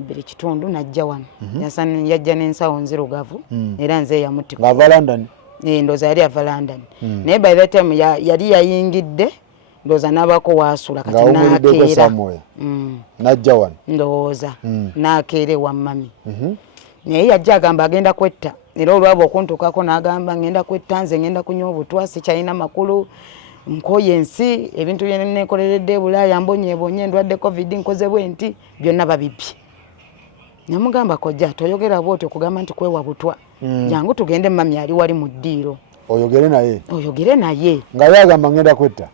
2 kitundu najja wano yajja n'ensawo nzirugavu era nze yamutikula ng'ava London ndoza yali ava London naye by that time yali yayingidde ndoza n'abako waasula kati n'akeera najja wano ndowooza n'akeera ewa mami naye yajja agamba agenda kwetta era olwaba okuntukako n'agamba ngenda kwetta nze ngenda kunywa obutwa sikyalina makulu nkoye ensi ebintu bye nekoleredde Bulaaya mbonyeebonye ndwadde covid nkoze bwenti byonna babibye namugamba kojja toyogera bwoti okugamba nti kwewa butwa jangu tugende mami ali wali mu ddiiro oyogere naye nga yagamba ngenda kwetta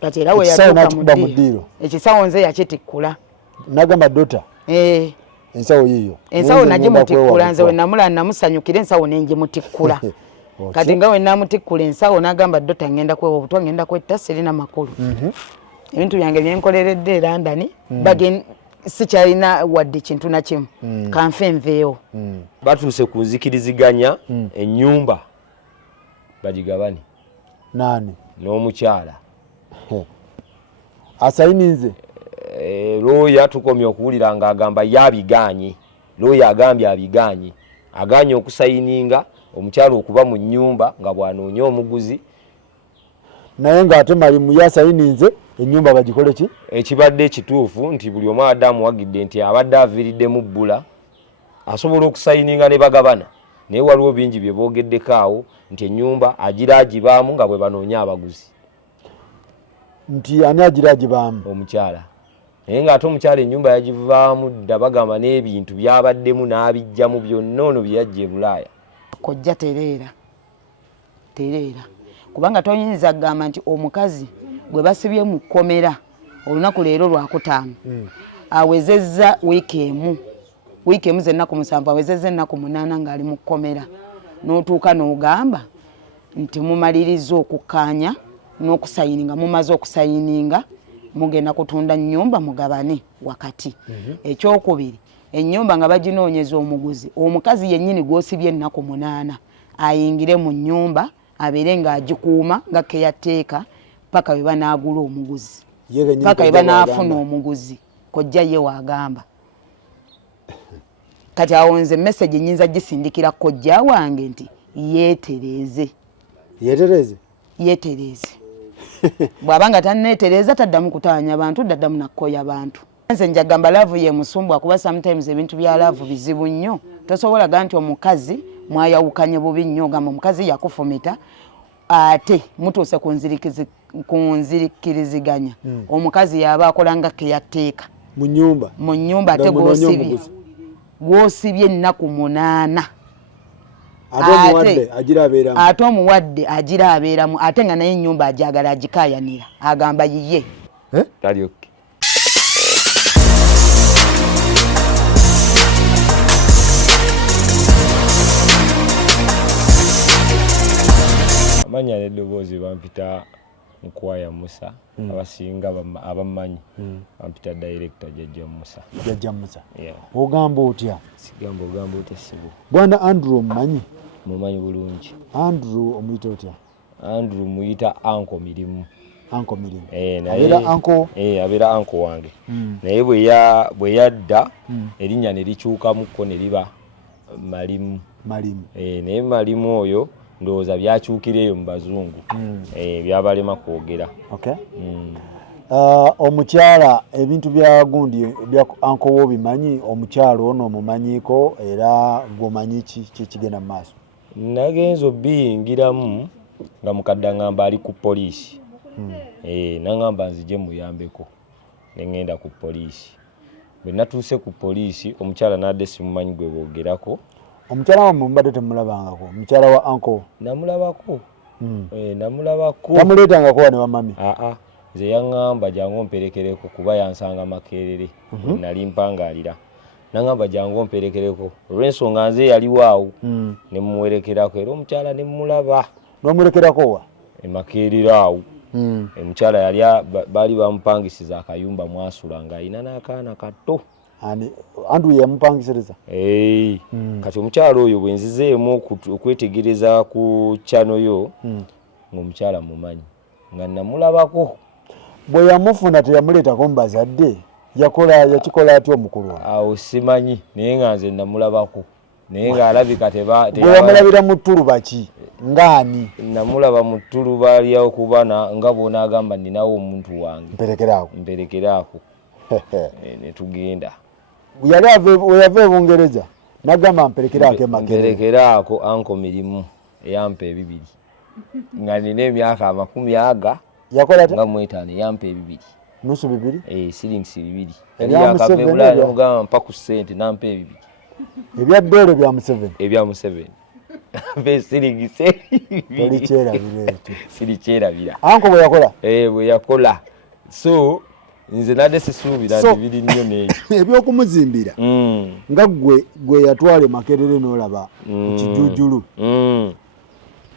kati era we yatuuka mu ddiiro ekisawo nze yakitikkula nagamba dota ensawo yiyo ensawo nagimutikkula nze we namula namusanyukira ensawo nenjimutikkula kati nga we namutikkula ensawo nagamba dota ngenda kwewa obutwa ngenda kwetta sirina makulu ebintu byange byenkoleredde London sikyalina wadde kintu na kimu kanfe nveewo batuuse ku nzikiriziganya ennyumba bagigabane nani n'omukyala asayininze looya tukomye okuwulira ng'agamba yabiganye looya agambye abiganye aganye okusayininga omukyala okuba mu nnyumba nga bwanoonya omuguzi naye ng'ate Malimu yasayininze ennyumba bagikole ki ekibadde ekituufu nti buli omu abadde amuwagidde nti abadde aviiriddemu bbula asobola okusayininga ne bagabana naye waliwo bingi bye boogeddeko awo nti ennyumba agira agibaamu nga bwe banoonya abaguzi nti ani agira agibaamu omukyala naye ng'ate omukyala ennyumba yagivaamu dda bagamba n'ebintu byabaddemu n'abijjamu byonna ono bye yajja e Bulaaya kojja tereera kubanga toyinza kugamba nti omukazi gwe basibye mu kkomera olunaku leero lwakutaano awezezza wiiki emu z'ennaku 7 awezezza ennaku 8 ng'ali mu kkomera n'otuuka n'ogamba nti mumaliriza okukkaanya n'okusayininga mumaze okusayininga mugenda kutunda nnyumba mugabane wakati ekyokubiri ennyumba nga baginoonyeza omuguzi omukazi yennyini gw'osibye ennaku 8 ayingire mu nnyumba abeere ng'agikuuma nga keyateeka paka we banaagula omuguzi paka we banaafuna omuguzi kojja ye waagamba kati awo nze message nyinza gisindikira kojja wange nti yeetereeze bw'abanga tanneetereeza taddamu kutaanya bantu taddamu nakkoya bantu nze njagamba laavu ye musumbwa kuba sometimes ebintu bya laavu bizibu nnyo tosobola ga nti omukazi mwayawukanye bubi nnyo gamba omukazi yakufumita ate mutuuse ku nzirikiriziganya omukazi yaba akola nga keyateeka mu nnyumba ate gw'osibye ennaku 8 ate omuwadde agira abeeramu ate nga naye ennyumba ajagala agikaayanira agamba yiye amanya n'eddoboozi bampita Nkwaya Musa abasinga abamanyi bampita director Jajja Musa ogamba otya sigamba ogamba otya sibo bwana Andrew mumanyi bulungi Andrew omuyita otya Andrew muyita anko Mirimu abeera anko wange naye bwe yadda erinnya ne likyukamukko ne liba Malimu naye Malimu oyo ndowooza byakyukireyo mu bazungu byabalema kwogera omukyala ebintu bya gundi bya anko wo bimanyi omukyala ono omumanyiiko era gwomanyi kigenda mu maaso nagenzo biyingiramu nga mukadde ngamba ali ku poliisi nangamba nzije muyambeko nengenda ku poliisi bwe natuuse ku poliisi omukyala nadde simumanyi gwe boogerako omukyala wammwe mbadde temulabangako omukyala wa anko namulabako tamuleetangako wane wa mami nze yaŋŋamba jangu omperekereko kuba yansanga Makerere nali mpangaalira naŋŋamba jangu omperekereko olw'ensonga nze yaliwaawo ne mumuwerekerako era omukyala ne mumulaba n'omulekerako wa Makerere awo omukyala yali baali bamupangisiza akayumba mwasula ng'alina n'akaana kato Andrew yamupangisereza kati omukyala oyo bwe nzizeemu okwetegereza ku channel yo ng'omukyala mumanyi nga namulabako bwe yamufuna teyamuleetako mu bazadde yakikola atyo omukulu wange awo simanyi naye nga nze namulabako naye ng'alabika wamulabira mu ttuluba ki ngaani namulaba mu ttuluba lyokuba nga bonaagamba ninawo omuntu wange mperekeraako ne tugenda weyava e Bungereza nagamba mperekeraako e Makerere mperekeraako anko mirimu eyampa 2 nga nina emyaka 40 yakola nga 5 eyampa 2 nusu 2 silingisi 2 yakabebula nemugamba mpa ku ssente nampa 2 ebya ddole bya Museveni ebya Museveni silingisi sirikyerabira anko bwe yakola bwe yakola so nze nadde sisuubira nti biri nnyo neyo ebyokumuzimbira nga gwe yatwala Makerere n'olaba ku kijujulu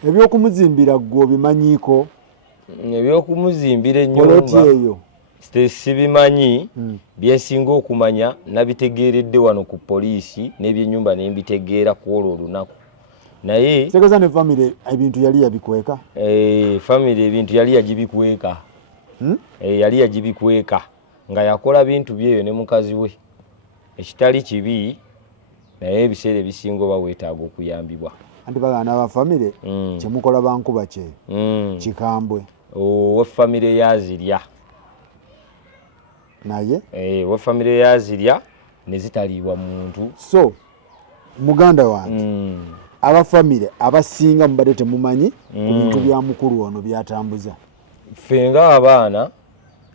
ebyokumuzimbira gwe obimanyiiko ebyokumuzimbira ennyumba eyo sibimanyi byensinga okumanya nabitegeeredde wano ku poliisi n'ebyennyumba ne mbitegeera ku olwo olunaku naye segeza ne famire ebintu yali yabikweka famire ebintu yali yagibikweka yali yagibikweka nga yakola bintu byeyo ne mukazi we ekitali kibi naye ebiseera ebisinga oba weetaaga okuyambibwa anti bagana abafamire kyemukola bankuba kye kikambwe we famire yazirya naye we famire yazirya ne zitaliibwa muntu so muganda wange abafamire abasinga mubadde temumanyi ku bintu bya mukulu ono byatambuza ffe nga abaana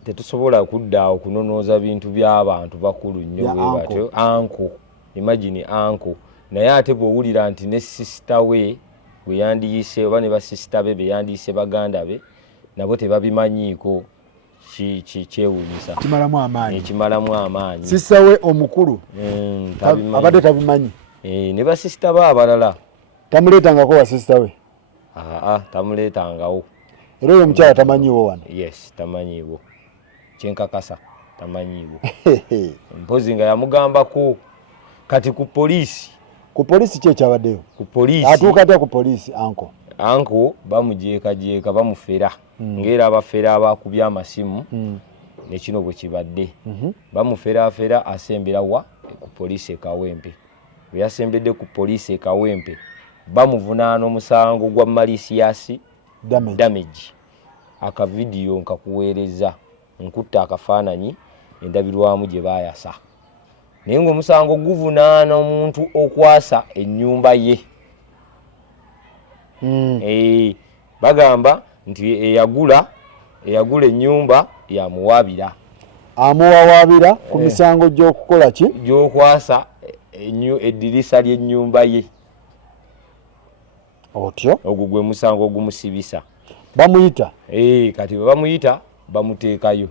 tetusobola kuddaawo kunonooza bintu by'abantu bakulu nnyo bwe batyo anko imagine anko naye ate bw'owulira nti ne sisita we bwe yandiyise oba ne basisita be yandiyise baganda be nabo tebabimanyiiko kyewuunyisa kimalamu amaanyi sisita we omukulu abadde tabimanyi ne basisita be abalala tamuleetangako wa sisita we tamuleetangawo era oyo omukyala tamanyiiwo wano yes tamanyiiwo kyenkakasa tamanyiiwo mpozi nga yamugambako kati ku poliisi ki ekyabaddeyo ku poliisi atuuka atya ku poliisi anko bamujeekajeeka bamufera ng'era abafera abakubya amasimu nekino bwe kibadde bamuferaafera asemberawa ku poliisi ekawempe bwe yasembedde ku poliisi ekawempe bamuvunaana omusango gwa malicious damage akavidiyo nkakuweereza nkutta akafaananyi endabirwamu gye baayasa naye ng'omusango guvunaana omuntu okwasa ennyumba ye bagamba nti eyagula ennyumba yamuwaabira amuwawaabira ku misango gy'okukola ki gy'okwasa eddirisa ly'ennyumba ye otyo ogwo gwe musango ogumusibisa bamuyita kati bwe bamuyita bamuteekayo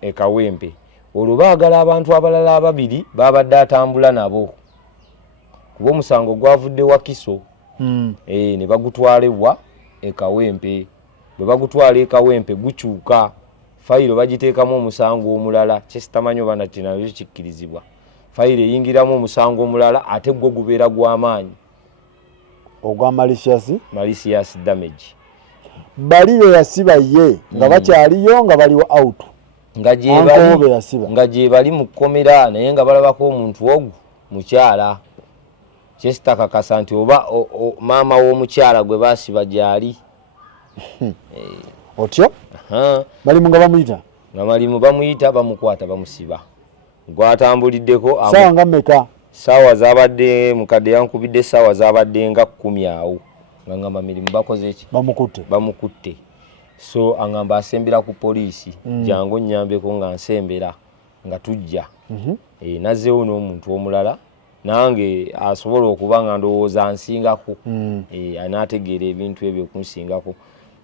ekawempe olwo baagala abantu abalala 2 babadde atambula nabo kuba omusango gwavudde Wakiso ne bagutwalibwa ekawempe bwe bagutwala ekawempe gukyuka fayiro bagiteekamu omusango omulala kyesitamanyi oba nati nayo kikkirizibwa fayiro eyingiramu omusango omulala ate gwo gubeera gw'amaanyi ogwa malicious damage bali be yasiba ye nga bakyaliyo nga baliwo out nga gye bali mu kkomera naye nga balabako omuntu ogwo mukyala kyesitakakasa nti oba maama w'omukyala gwe baasiba gyali otyo balimu nga bamuyita nga malimu bamuyita bamukwata bamusiba gw'atambuliddeko saawa nga mmeka saawa zabadde mukadde yankubidde saawa zabadde nga 10 awo nga ngamba mirimu bakoze eki bamukutte so angamba asembera ku poliisi jangu nnyambeko nga nsembera nga tujja nazzeewo n'omuntu omulala nange asobola okuba nga ndowooza nsingako anaategeera ebintu ebyo okunsingako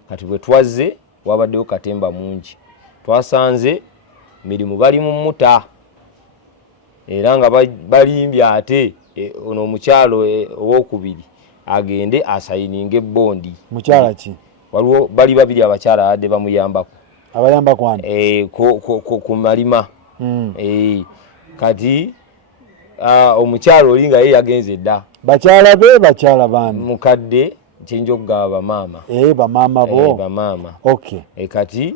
kati bwe twazze wabaddewo katemba mungi twasanze mirimu bali mu muta era nga balimbye ate ono omukyalo owokubiri agende asayininga ebbondi mukyala ki waliwo bali 2 abakyala adde bamuyambako abayambako ani ku malima kati omukyalo oli nga ye yagenze dda bakyala be bakyala bani mukadde kyenja okugaba bamaama bamaama bo bamaama okay kati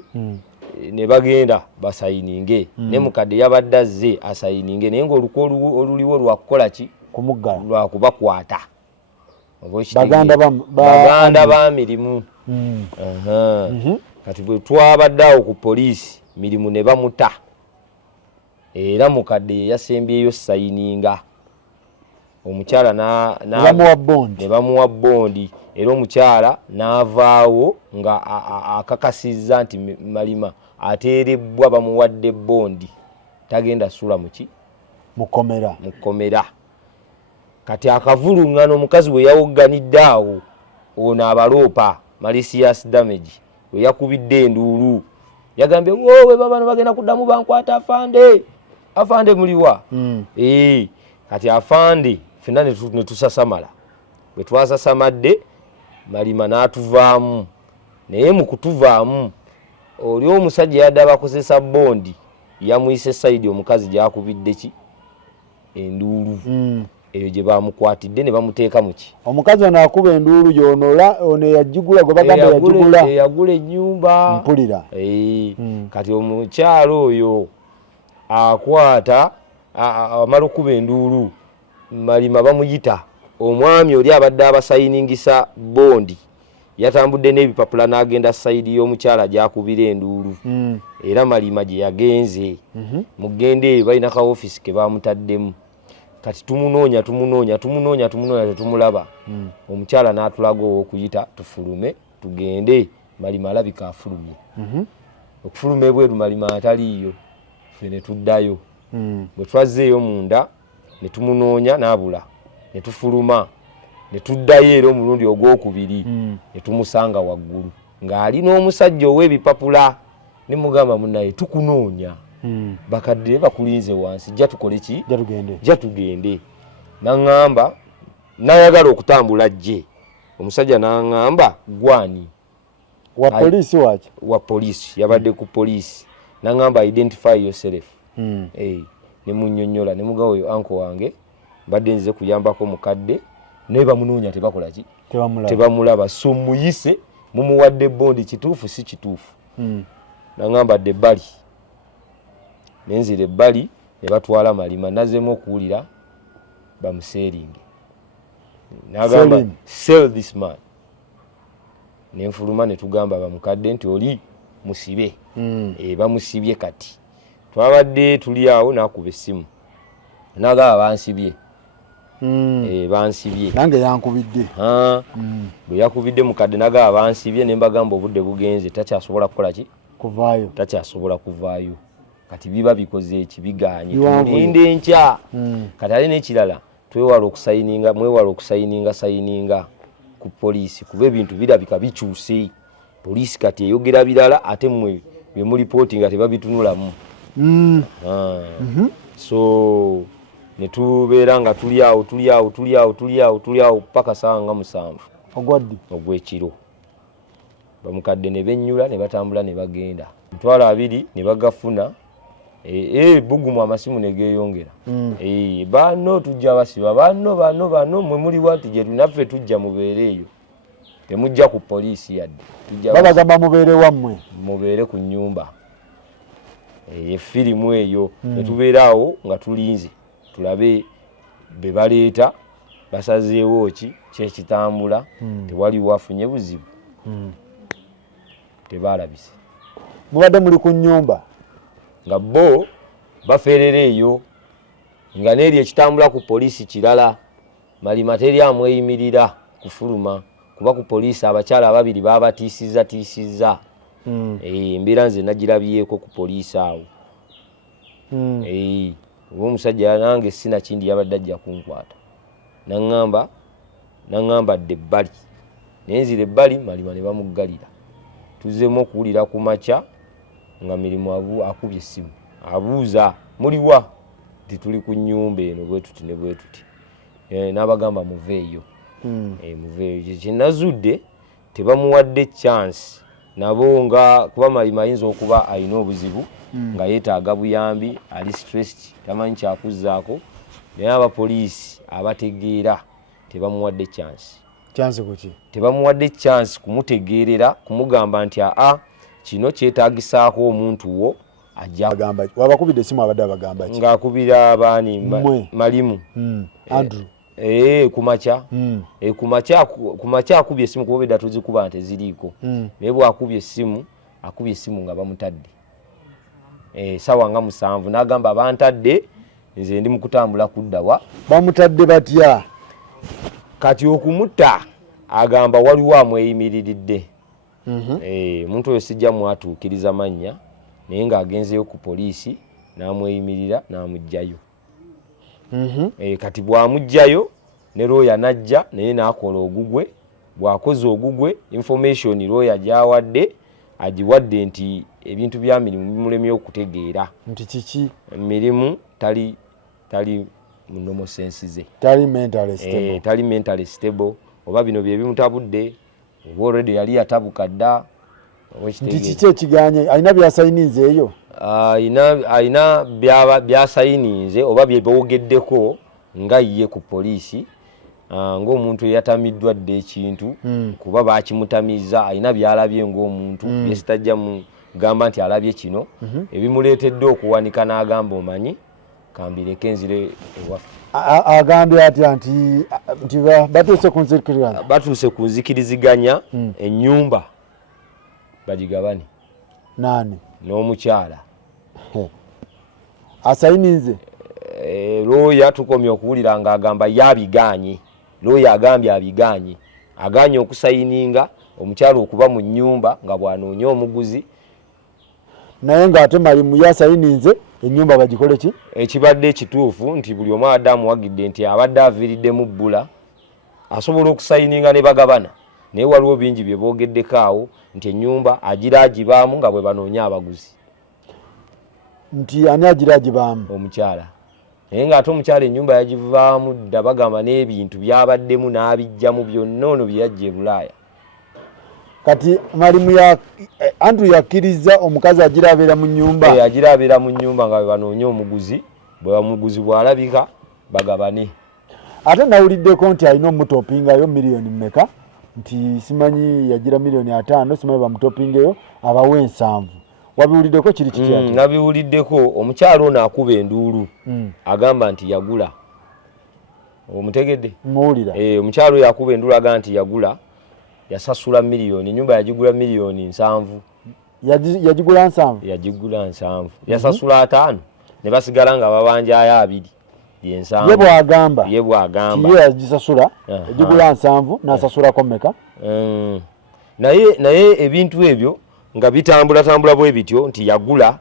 ne bagenda basayininge ne mukadde yabadde azze asayininge naye ng'oluko oluliwo lwakukola ki kumuggala lwakubakwata baganda ba mirimu kati bwe twabadde awo ku poliisi mirimu ne bamuta era mukadde ye yasembyeyo sayininga omukyala ne bamuwa bondi era omukyala n'avaawo nga akakasizza nti malima ateerebbwa bamuwadde bondi tagenda sula muki mukomera kati akavuluŋŋano omukazi we yawogganidde awo ono abaloopa malicious damage we yakubidde enduulu yagambye wowe babano bagenda kuddamu bankwata afande muliwa kati afande fenna ne tusasamala bwe twasasamadde malima n'atuvaamu naye mu kutuvaamu oli omusajja yadde abakozesa bondi yamuyise sayidi omukazi gyakubidde ki enduulu eyo gye bamukwatidde ne bamuteeka muki omukazi ono akuba enduulu yonola ono yagigula gwe bagamba yagula ennyumba mpulira kati omukyalo oyo akwata amala okuba enduulu malima bamuyita omwami oli abadde abasayiningisa bondi yatambudde n'ebipapula n'agenda sayidi y'omukyala gyakubira enduulu era malima gye yagenze mugende eyo balina ka ofisi ke bamutaddemu kati tumunoonya tetumulaba omukyala n'atulaga ow'okuyita tufulume tugende malima alabika afulumye okufuluma ebweru malima ataliiyo ffe ne tuddayo bwe twazzeeyo munda ne tumunoonya n'abula ne tufuluma ne tuddayo era omulundi ogwokubiri ne tumusanga waggulu ng'ali n'omusajja ow'ebipapula ne mugamba munnaye tukunoonya bakadde bakulinze wansi jja tukole ki jja tugende n'aŋŋamba n'ayagala okutambula jje omusajja n'aŋŋamba gwani wa poliisi waki wa poliisi yabadde ku poliisi n'aŋŋamba identify yourself ne munnyonnyola ne mugawo oyo anko wange badde nzize kuyambako mukadde naye bamunoonya tebakola ki tebamulaba so muyise mumuwadde bondi kituufu si kituufu n'aŋŋamba dde ebbali nenzira ebbali ne batwala malima nazemu okuwulira bamuseeringe n'agamba sell this man nenfuluma ne tugamba bamukadde nti oli musibe bamusibye kati twabadde tuli awo n'akuba essimu n'agamba bansibye bansibye nange yankubidde bwe yakubidde mukadde n'agamba bansibye ne mbagamba obudde bugenze takyasobola kukola ki kuvaayo takyasobola kuvaayo kati biba bikoze ekibiganye tulinde enkya kati ali n'ekirala mwewala okusayininga ku poliisi kuba ebintu birabika bikyuse poliisi kati eyogera birala ate mmwe bye mulipooti nga tebabitunulamu so ne tubeera nga tuli awo paka saawa nga 7 ogw'ekiro bamukadde ne bennyula ne batambula ne bagenda mitwalo 2 ne bagafuna bugumu amasimu ne geeyongera bano tujja basiba bano mwe muli wati gye tunaffe tujja mubeere eyo temujja ku poliisi yadde babagamba mubeere wammwe mubeere ku nnyumba efirimu eyo ne tubeera awo nga tulinze tulabe be baleeta basazeewo ki kyekitambula tewali wafunye buzibu tebalabise mubadde muli ku nnyumba nga bo bafeerera eyo nga n'eri ekitambula ku poliisi kirala malima teri amweyimirira kufuluma kuba ku poliisi abakyala ababiri babatiisizza embeera nze nagirabyeko ku poliisi awo oba omusajja nange sinakindi yabadde ajja kunkwata naŋŋamba dde ebbali nenzira ebbali malima ne bamuggalira tuzzemu okuwulira ku makya nga mirimu akubye essimu abuuza muliwa nti tuli ku nnyumba eno bwetuti ne bwetuti n'abagamba muveeyo muveeyo kyenazudde tebamuwadde chance nabo nga kuba malima ayinza okuba alina obuzibu nga yeetaaga buyambi ali stressed tamanyi kyakuzzaako naye abapoliisi abategeera tebamuwadde chance kuki tebamuwadde chance kumutegeerera kumugamba nti kino kyetaagisaako omuntu wo ajja agamba wabakubidde esimu abadde abagamba ki ng'akubira abaani Malimu Andrew kumakya akubye esimu kuba bedda tuzikuba nti ziriiko naye bw'akubye esimu nga bamutadde sawa nga 7 n'agamba bantadde nze ndi mu kutambula kuddawa bamutadde batya kati okumutta agamba waliwo amweyimiriridde omuntu oyo sijja mwatuukiriza mannya naye ng'agenzeyo ku poliisi n'amweyimirira n'amugjayo kati bw'amugjayo ne looya najja naye n'akola ogugwe bw'akoze ogugwe information looya gy'awadde agiwadde nti ebintu bya mirimu bimulemye okutegeera nti kiki mirimu tali munomo sensi ze tali mentally stable oba bino bye bimutabudde oba already yali yatabuka dda nti kiki ekiganye alina byasayininze eyo ayina byasayininze oba bye boogeddeko nga ye ku poliisi ng'omuntu eyatamiddwa dde ekintu kuba bakimutamiza alina byalabye ng'omuntu byesitajja mugamba nti alabye kino ebimuleetedde okuwanika n'agamba omanyi kambireke enzire ewaffe agambye atya nti batuuse ku nzikiriziganya ennyumba bagigabane nani n'omukyala asayininze looya tukomye okuwulira ng'agamba yabiganye looya agambye abiganye aganye okusayininga omukyala okuba mu nnyumba nga bw'anoonya omuguzi naye ng'ate Malimu yasayininze ennyumba bagikole ki ekibadde ekituufu nti buli omu adde amuwagidde nti abadde aviiriddemu bbula asobola okusayininga ne bagabana naye waliwo bingi bye boogeddeko awo nti ennyumba agira agibaamu nga bwe banoonya abaguzi nti ani agira agibaamu omukyala naye ng'ate omukyala ennyumba yagivaamu dda bagamba n'ebintu byabaddemu n'abijjamu byonna ono bye yajja e Bulaaya kati Malimu Andrew yakkiriza omukazi agira abeera mu nnyumba agira abeera mu nnyumba nga bwe banoonya omuguzi omuguzi bw'alabika bagabane ate nawuliddeko nti alina omutopingayo miliyoni mmeka nti simanyi yagira miliyoni 5 simanyi bamutopingeyo abawe 7 wabiwuliddeko kiri kitya nabiwuliddeko omukyalo ono akuba enduulu agamba nti yagula omutegedde muwulira omukyalo oyo akuba enduulu agamba nti yagula yasasula miliyoni nyumba yagigula miliyoni 7 yagigula 7 yagigula 7 yasasula 5 ne basigala nga babanjayo 2 ye bw'agamba ye yagisasula yagigula 7 n'asasulako mmeka naye ebintu ebyo nga bitambula bwe bityo nti yagula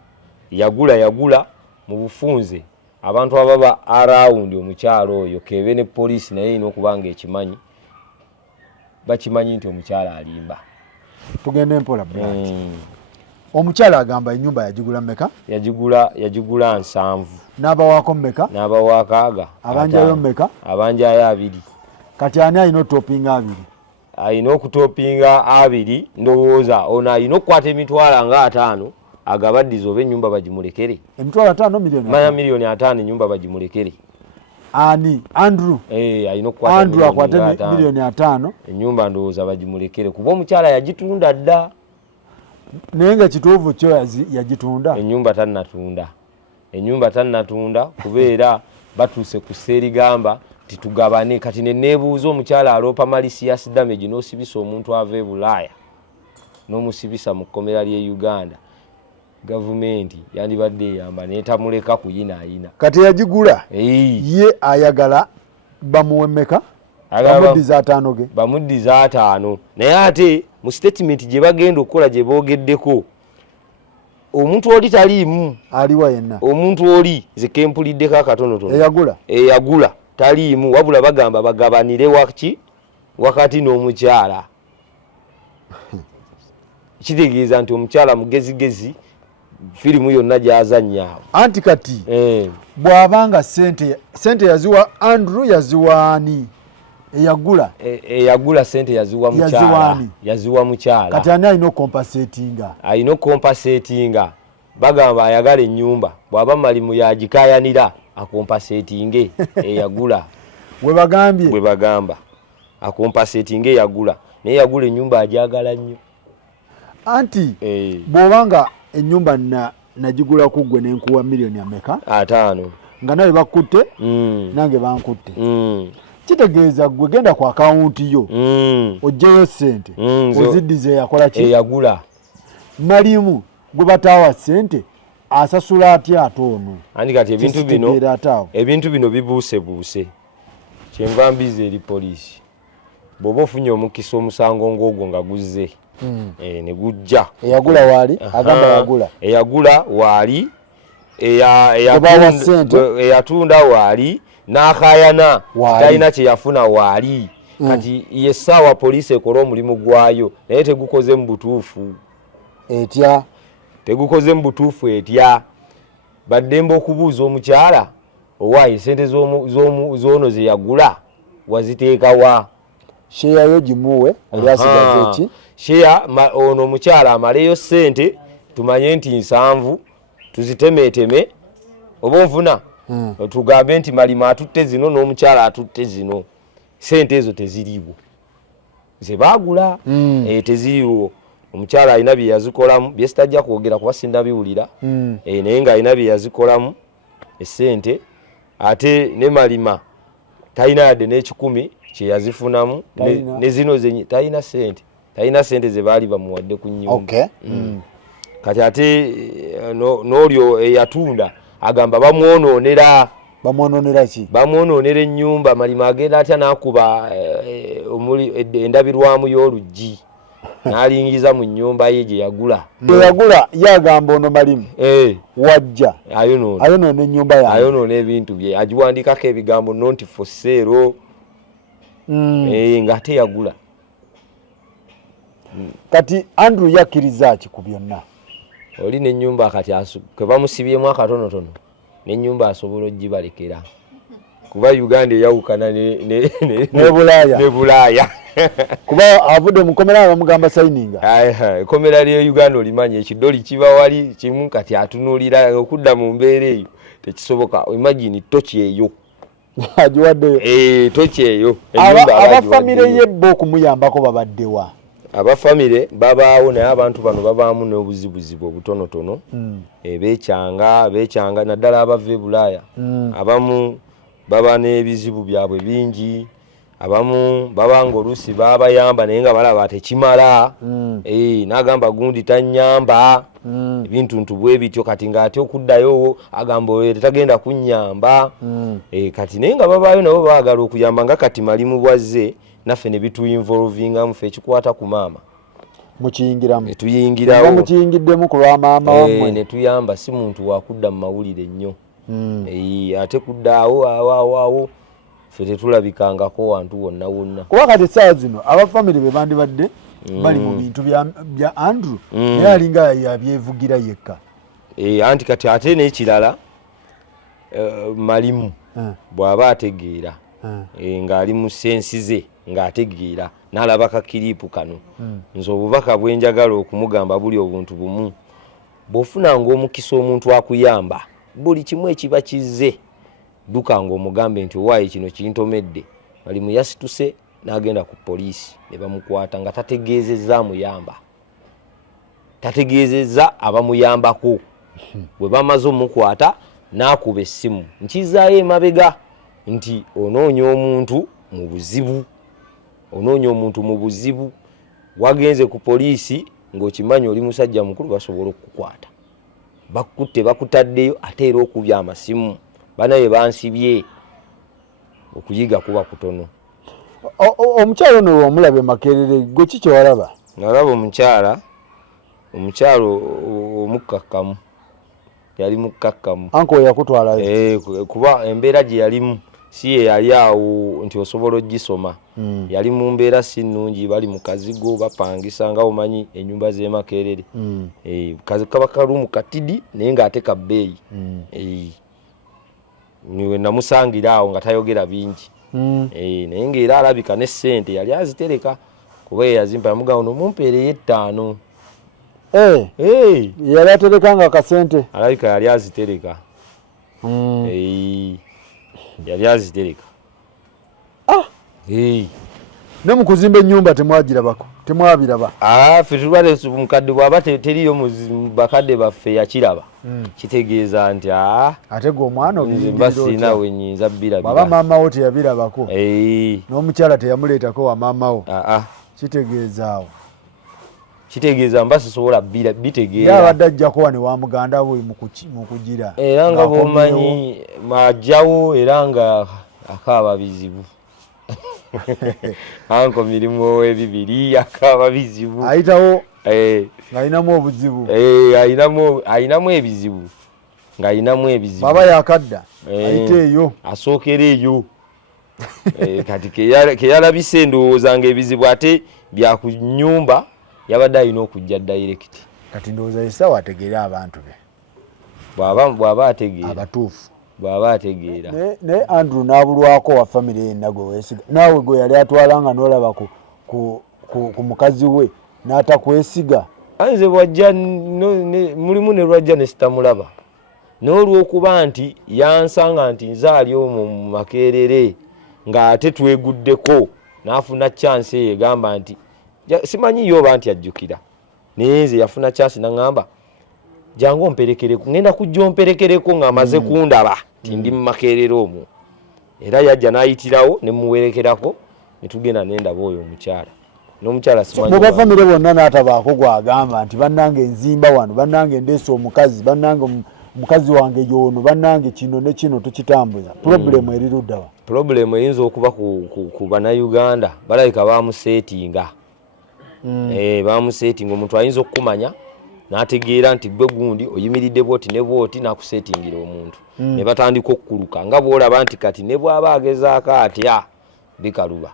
mu bufunze abantu ababa around omukyalo oyo kebe ne poliisi naye ino okubanga ekimanyi bakimanyi nti omukyala alimba tugende mpola brand omukyala agamba ennyumba yagigula mmeka yagigula 7 n'abawaako mmeka n'abawaako aga abanjayo mmeka abanjayo 2 kati ani alina otopinga 2 alina okutopinga 2 ndowooza ono alina okukwata emitwalo nga 5 agabaddiza oba ennyumba bagimulekere emitwalo 5 miliyoni manya miliyoni 5 ennyumba bagimulekere ani Andrew alina okukwata Andrew akwate miliyoni 5 ennyumba ndowooza bagimulekere kuba omukyala yagitunda dda naye nga kituufu kyo yagitunda ennyumba tannatunda kubeera batuuse ku sseerigamba titugabane kati neneebuuza omukyala aloopa malicious damage n'osibisa omuntu ava e Bulaaya n'omusibisa mu kkomera ly'e Uganda gavumenti yandibadde eyamba neetamuleka kuyinaayina kati yagigula ye ayagala bamuwe mmeka bamuddiza 5 ge bamuddiza 5 naye ate mu statement gye bagenda okukola gye boogeddeko omuntu oli taliimu aliwa yenna omuntu oli nze kempuliddeko akatonotono eyagula taliimu wabula bagamba bagabanire wakati n'omukyala kitegeeza nti omukyala mugezigezi firimu yonna gyazanyaawo anti kati bw'abanga sente yaziwa Andrew yaziwaani eyagula sente yaziwa mukyala kati ani alina okompasetinga bagamba ayagala ennyumba bw'aba Malimu yagikayanira akompasetinge eyagula bwe bagamba akompasetinge eyagula naye yagula ennyumba agyagala nnyo anti bw'obanga ennyumba nagigula kuggwe nenkuwa miliyoni ameka 5 nga nawe bakutte nange bankutte kitegeeza gwe genda ku akawunti yo ojjeyo ssente oziddiza eyakola ki eyagula malimu gwe bataawa ssente asasula atya ate ono andi kati ebintu bino bibuusebuuse kyenva mbiza eri poliisi bw'oba ofunye omukisa omusango ng'ogwo nga guzze ne gujja eyagula waali agamba eyagula waali eyatunda waali n'akayana talina kye yafuna waali kati yessaawa poliisi ekola omulimu gwayo naye tegukoze mu butuufu etya tegukoze mu butuufu etya baddembe okubuuza omukyala owaayo sente z'ono ze yagula waziteekawa sheya yo gimuwe olyasigaza eki sheya ono omukyala amaleyo sente tumanye nti 7 tuzitemeeteme oba onfuna tugambe nti Malima atutte zino n'omukyala atutte zino sente ezo teziriwo ze baagula teziriwo omukyala alina bye yazikolamu bye sitajja kwogera kuba sindabiwulira naye ng'alina bye yazikolamu essente ate ne Malima talina yadde n'ekikumi kye yazifunamu ne zino talina sente ze baali bamuwadde ku nnyumba kati ate n'olyo eyatunda agamba bamwonoonera ki bamwonoonera ennyumba Malima agenda atya n'akuba endabirwamu y'oluggi n'alingiza mu nnyumba ye gye yagula yagamba ono Malima wajja ayonoona ennyumba yange ayonoona ebintu bye agiwandikako ebigambo nonti for sale ng'ate yagula kati Andrew yakkiriza ki ku byonna oli n'ennyumba kati kwe bamusibyemu akatonotono n'ennyumba asobola ogibalekera kuba Uganda eyawukana ne Bulaaya kuba avudde mukomera bamugamba sayininga ekomera lye Uganda olimanya ekidoli kiba wali kimu kati atunuulira okudda mu mbeera eyo tekisoboka imagine toki eyo agiwaddeyo toki eyo abafamire ye bo okumuyambako babaddewa abafamire babaawo naye abantu bano babaamu n'obuzibuzibu obutonotono beekyanga naddala abava e Bulaaya abamu baba n'ebizibu byabwe bingi abamu baba ng'oluusi babayamba naye nga balaba tekimala n'agamba gundi tannyamba ebintuntu bwe bityo kati ng'ate okuddayo agamba oyo tetagenda kunnyamba kati naye nga babaayo nabo baagala okuyamba nga kati Malimu bwazze naffe ne bituyinvolvingamu ffe ekikwata ku maama mukiyingiramu netuyingirawo mukiyingiddemu ku lwa maama wammwe ne tuyamba si muntu wakudda mu mawulire nnyo ate kuddaawo awo ffe tetulabikangako wantu wonna wonna kuba kati essaawa zino abafamire be bandibadde bali mu bintu bya Andrew naye alinga yabyevugira yekka anti kati ate n'ekirala Malimu bw'aba ategeera ng'ali mu sensi ze ng'ategeera n'alaba kakiriipu kano nze obubaka bwe njagala okumugamba buli obuntu bumu bw'ofunanga omukisa omuntu akuyamba buli kimu ekiba kizze dukanga omugambe nti owaaye kino kintomedde Malimu yasituse n'agenda ku poliisi ne bamukwata nga tategeezezza amuyamba tategeezezza abamuyambako bwe bamaze omukwata n'akuba essimu nkizaayo emabega nti onoonya omuntu mu buzibu wagenze ku poliisi ng'okimanyi oli musajja mukulu basobola okukukwata bakutte bakutaddeyo ate era okubya amasimu banaye bansibye okuyiga kuba kutono omukyalo ono omulabe Makerere gwe kiki walaba nalaba omukyalo omukkakkamu yali mukkakkamu anko yakutwalayo kuba embeera gye yalimu si ye yali awo nti osobola ogisoma yali mu mbeera si nnungi bali mu kazigo bapangisa nga omanyi ennyumba z'e Makerere kaba kalumu katidi naye ng'ate ka bbeeyi niwe namusangira awo nga tayogera bingi naye ng'era alabika ne ssente yali azitereka kuba ye yazimpa yamugamba ono mumpeereyo 5 yali aterekanga akasente alabika yali azitereka yali azitereka ne mu kuzimba ennyumba temwagirabako temwabiraba ffe tulwale mukadde bw'aba teriyo bakadde baffe yakiraba kitegeeza nti ate gwe omwana mba siinawe nyinza birabira baba maama wo teyabirabako n'omukyala teyamuleetako wa maama wo kitegeezaawo kitegeeza mba sisobola bitegeera abadde ajjako wane wa muganda we mu kugira era nga bw'omanyi majjawo era nga akaaba bizibu anko mirimu ow'ebibiri akaaba bizibu ayitawo ng'ayinamu obuzibu ayinamu ebizibu ng'ayinamu ebizibu baba yakadda ayita eyo asookera eyo kati keyalabise ndowooza nga ebizibu ate bya ku nnyumba yabadde alina okujja direct kati ndowooza esawa ategeere abantu be bw'aba ategeera abatuufu bw'aba ategeera naye Andrew n'abulwako wa famire yenna gwe weesiga naawe gwe yali atwalanga n'olaba ku mukazi we n'atakwesiga anze bwajja mulimu ne lwajja ne sitamulaba n'olwokuba nti yansanga nti nze ali omwo mu makerere ng'ate tweguddeko n'afuna chance eyo egamba nti simanyi yoba nti ajjukira naye nze yafuna chance n'angamba jangu omperekereko ngenda kujja omperekereko ng'amaze kundaba ti ndi mu makerere omwo era yajja n'ayitirawo ne muwerekerako ne tugenda n'endaba oyo omukyala n'omukyala simanyi mu bafamire bonna n'atabaako gwagamba nti bannange nzimba wano bannange ndeesa omukazi bannange mukazi wange y'ono bannange kino ne kino tukitambuza problemu eri luddawa problemu eyinza okuba ku bannayuganda balabika bamuseetinga bamuseetinga omuntu ayinza okukumanya n'ategeera nti gwe gundi oyimiridde bwoti ne bwoti n'akuseetingira omuntu ne batandika okukuluka nga bw'olaba nti kati ne bw'aba agezaako atya bikaluba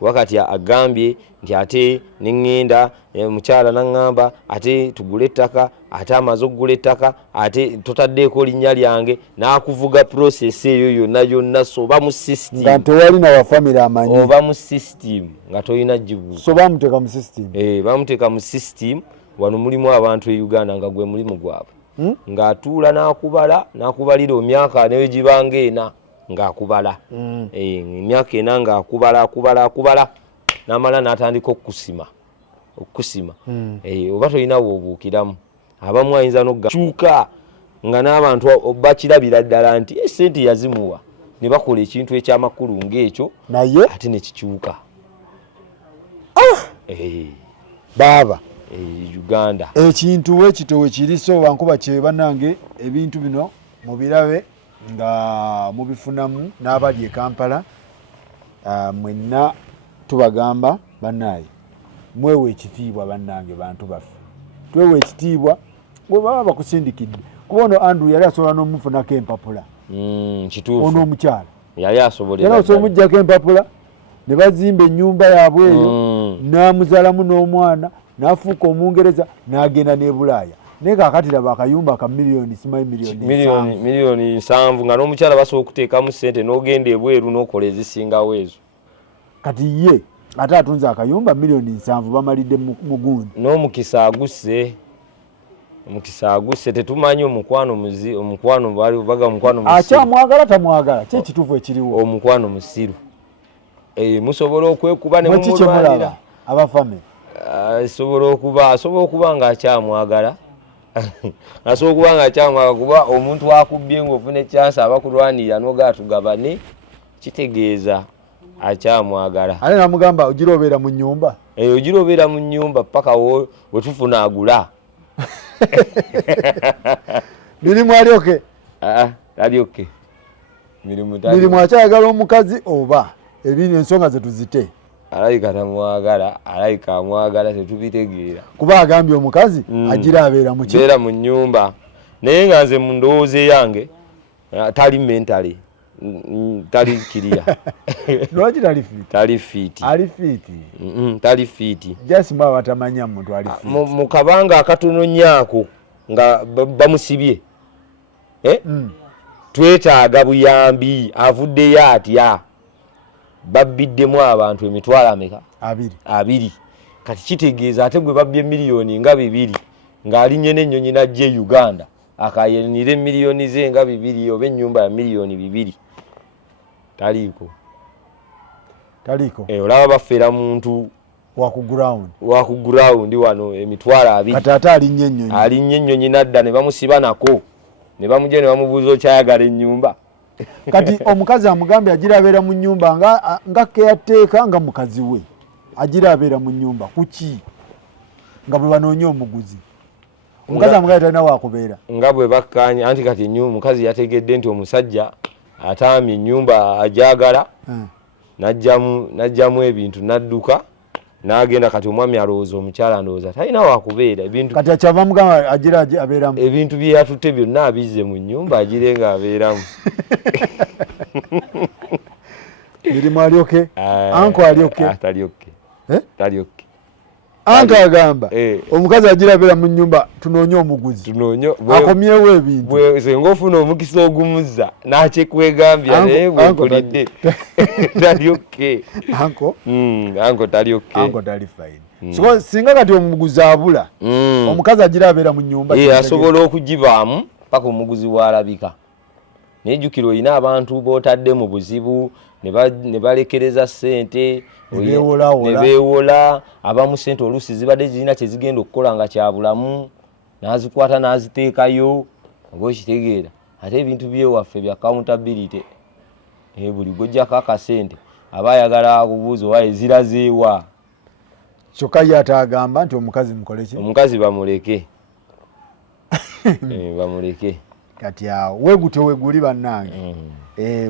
wakati agambye nti ate neŋŋenda mukyala n'aŋŋamba ate tugule ettaka ate amaze okugula ettaka ate totaddeeko linnya lyange n'akuvuga process eyo yonna soba mu system nga tewali na wafamire amanyi oba mu system nga tolina jibu so bamuteeka mu system bamuteeka mu system wano mulimu abantu e Uganda nga gwe mulimu gwabwe ng'atuula n'akubalira emyaka newe gibanga ena ng'akubala emyaka ena ng'akubala n'amala n'atandika okukusima oba tolinawo obuukiramu abamu ayinza n'ogakyuka nga n'abantu bakirabira ddala nti esente yazimuwa ne bakola ekintu ekyamakulu ng'ekyo naye ate ne kikyuka baaba Uganda ekintu wekito wekiri so bankuba kye bannange ebintu bino mubirabe nga mubifunamu n'abali e Kampala mwenna tubagamba bannaye mwewe ekitiibwa bannange bantu baffe twewe ekitiibwa bwe baba bakusindikidde kuba ono Andrew yali asobola n'omufunako empapula kituufu ono omukyala yali asobolera yali asobola omuggyako empapula ne bazimba ennyumba yaabwe eyo n'amuzaalamu n'omwana n'afuuka Omungereza n'agenda ne Bulaaya naye kaakati laba akayumba ka miliyoni simanyi miliyoni 7 nga n'omukyala basobola okuteekamu ssente n'ogenda ebweru n'okola ezisingawo ezo kati ye ate atunze akayumba miliyoni 7 bamalidde mugundi n'omukisa aguse tetumanyi omukwano baga omukwano musiru akyamwagala tamwagala kye kituufu ekiriwo omukwano musiru musobola okwekuba ne mumulwanira abafamile asobola okuba nga akyamwagala asobola okuba nga akyamwagala kuba omuntu akubbye ng'ofuna ekyansi abakulwanirira n'ogaa tugabane kitegeeza akyamwagala ate namugamba ogira obeera mu nnyumba ogira obeera mu nnyumba paka we tufuna agula mirimu alyoke alyoke mirimu akyayagala omukazi oba ebindi ensonga zetuzite alayika tamwagala alayika amwagala tetubitegeera kuba agambye omukazi agira abeera mu nnyumba naye nga nze mu ndowooza yange tali mentale tali kiriya lwaki tali fiiti tali fiiti just mwa batamanya muntu ali fiiti mu kabanga akatono nyaako nga bamusibye twetaaga buyambi avuddeyo atya babbiddemu abantu emitwalo ameka 2 kati kitegeeza ate gwe babbye miliyoni nga 2 ng'alinnye n'ennyonyi n'ajja Uganda akayenire miliyoni ze nga 2 oba ennyumba ya miliyoni 2 taliiko taliko olaba bafeera muntu waku ground wano emitwalo 2 kati ate alinnye ennyonyi nadda ne bamusiba nako ne bamujja ne bamubuuza okyayagala ennyumba kati omukazi amugambye agira abeera mu nnyumba nga keyateeka nga mukazi we agira abeera mu nnyumba kuki nga bwe banoonya omuguzi omukazi amugambye talina waakubeera nga bwe bakkanya anti kati omukazi yategedde nti omusajja ataamye ennyumba ajagala najjamu ebintu nadduka n'agenda kati omwami alowooza omukyala ndowooza talina waakubeera ebintu kati akyava mugamba agira abeeramu ebintu bye yatutte byonna abizze mu nnyumba agire nga abeeramu mirimu alyoke anko alyoke talyoke anko agamba omukazi agira abeera mu nnyumba tunoonye omuguzi akomyewo ebintu senga ofuna omukisa ogumuzza nakyekwegambya naye bwekulidde talyoke anko talyoke tali fine singa kati omuguzi abula omukazi agira abeera mu nnyumba asobola okugibaamu paka omuguzi waalabika naye jjukira olina abantu bootadde mu buzibu ne balekereza ssente ne beewola abamu ssente oluusi zibadde zirina kyezigenda okukola nga kyabulamu n'azikwata n'aziteekayo oba okitegeera ate ebintu byewaffe bya accountability buli gwojjako akasente aba ayagala akubuuza oba ezirazeewa kyokka ye atagamba nti omukazi mukoleki omukazi bamuleke bamuleke kati awo wegutyo weguli bannange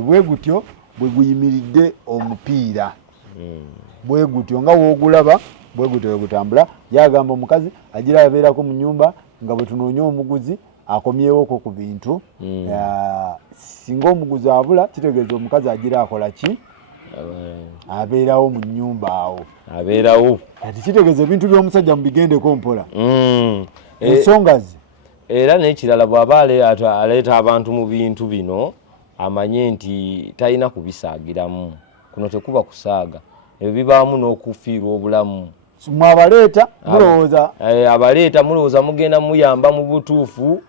wegutyo bwe guyimiridde omupiira bwegutyo nga woogulaba bwegutyo wegutambula yagamba omukazi agira abeerako mu nnyumba nga bwe tunoonya omuguzi akomyewoko ku bintu singa omuguzi abula kitegeeza omukazi agira akola ki abeerawo mu nnyumba awo abeerawo kati kitegeeza ebintu by'omusajja mubigendeko mpola ensonga ze era n'ekirala bw'aba aleeta abantu mu bintu bino amanye nti talina kubisaagiramu kuno tekuba kusaaga ebyo bibaamu n'okufiirwa obulamu mwabaleeta mulowooza abaleeta mulowooza mugenda muyamba mu butuufu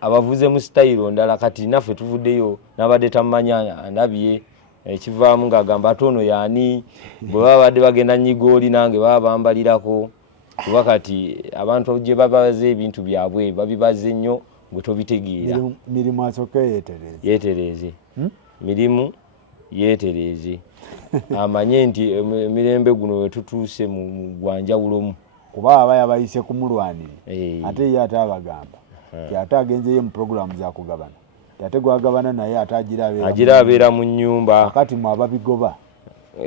abavuze mu sitayiro ndala kati naffe tuvuddeyo n'abadde tamanya ndabye ekivaamu ng'agamba ate ono yaani bwe baba badde bagenda nyigooli nange baba bambalirako kuba kati abantu gye babaze ebintu byabwe babibaze nnyo gwe tobitegeera mirimu asooke yeetereeze mirimu yeetereeze amanye nti emirembe guno wetutuuse mu gwanjawulomu kuba aba yabayise kumulwanire ate ye ate abagamba ti ate agenzeyo mu puroguramu zakugabana ti ate gwagabana naye ate agira abeera mu nnyumba akati mwe ababigoba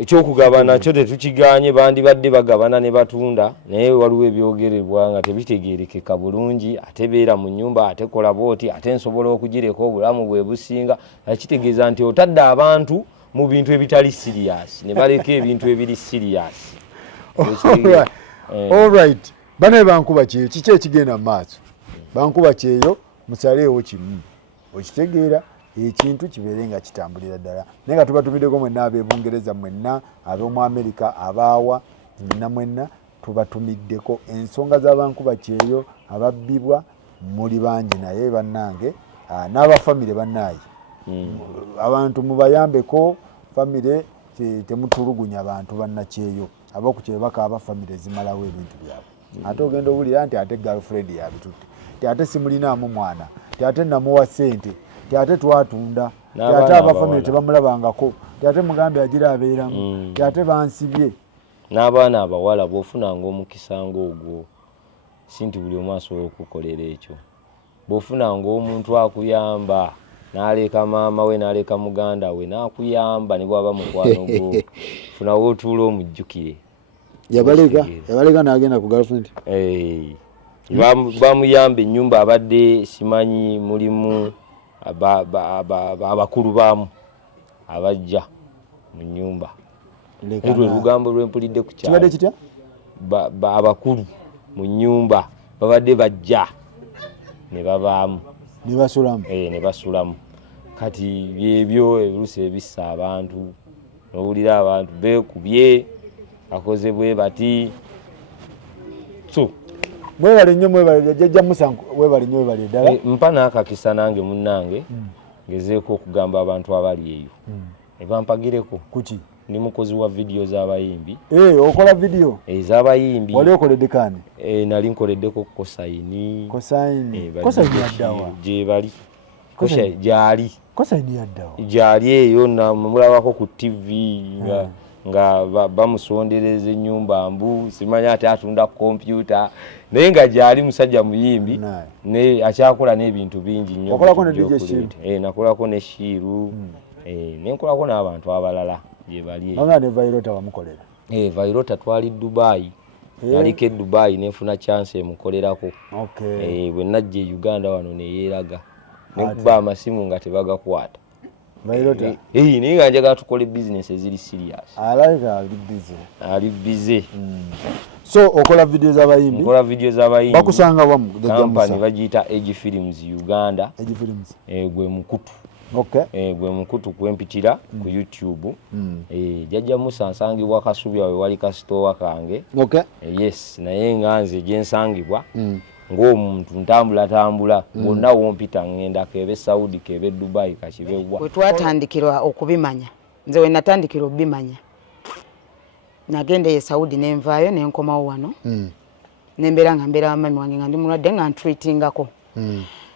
ekyokugabana kyo tetukiganye bandibadde bagabana ne batunda naye waliwo ebyogerebwa nga tebitegeerekeka bulungi ate beera mu nnyumba ate kola booti ate nsobola okugireka obulamu bwe businga kitegeeza nti otadde abantu mu bintu ebitali sirias ne baleka ebintu ebiri sirias alright banaye bankuba kyeyo kiki ekigenda mu maaso bankuba kyeyo musaleewo kimu okitegeera ekintu kibeere nga kitambulira ddala naye nga tubatumiddeko mwenna ab'ebungereza mwenna ab'omu Amerika abaawa mwenna tubatumiddeko ensonga z'abankuba kyeyo ababbibwa muli bangi naye bannange n'abafamire bannaayi abantu mubayambeko famire temutulugunya abantu bannakyeyo abokukyeyo bakaaba famire zimalawo ebintu byabwe ate ogenda owulira nti ate girlfriend yabitutte ti ate simulinaamu mwana ti ate namuwa ssente ti ate twatunda ti ate abafamire tebamulabangako ti ate mugambe agira abeeramu ti ate bansibye n'abaana abawala bw'ofunanga omukisa ng'ogwo si nti buli omu asobola okukolera ekyo bw'ofunanga omuntu akuyamba n'aleka maama we n'aleka muganda we n'akuyamba ne bw'aba mukwano gwo funawo otuula omujjukire yabaleka n'agenda ku girlfriend bamuyamba ennyumba abadde simanyi mulimu abakulu baamu abajja mu nnyumba lwe lugambo lwempulidde ku kyalo kitya abakulu mu nnyumba babadde bajja ne babaamu ne basulamu kati byebyo ebiruusi ebissa abantu n'owulira abantu beekubye akoze bwe bati so mwebale nnyo mwebale jjajja Musanku webale nnyo webale ddala mpa n'akakisa nange munnange ngezeeko okugamba abantu abali eyo ne bampagireko kuki ni mukozi wa video z'abayimbi. Okola video ez'abayimbi. Wali okoledde kani? Nali nkoleddeko Kosaini. Kosaini yaddawa gye bali gyali Kosaini yaddawa gyali eyo namulabako ku TV nga bamusondereza ennyumba mbu simanya ate atunda kompyuta naye nga gyali musajja muyimbi ne akyakola n'ebintu bingi nnyo. Okolako ne DJ Shiru? Nakolako ne Shiru nenkolako n'abantu abalala gye bali eyo. Ne Vairota wamukolera? Vairota twali Dubai. Naliko Dubai nenfuna chance emukolerako. Bwe najja e Uganda wano neyeeraga nekuba amasimu nga tebagakwata. Vairota naye nga njagala tukole business eziri serious. Ali busy. So okola video z'abayimbi? Nkola video z'abayimbi. Bakusanga wamu? Company bagiyita Edge Films Uganda. Edge Films. Gwe mukutu. Gwe mukutu kwempitira ku YouTube. Jajja Musa nsangibwa Kasubya we wali kasitowa kange. Yes, naye nga nze gye nsangibwa ng'omuntu ntambula bonna wompita ngenda kebe Saudi kebe Dubai kakibebwa. Bwe twatandikirwa okubimanya nze we natandikira obimanya nagende Saudi nenvaayo nenkomawo wano nembeera nga mbeera mami wange nga ndi mulwadde nga ntreatingako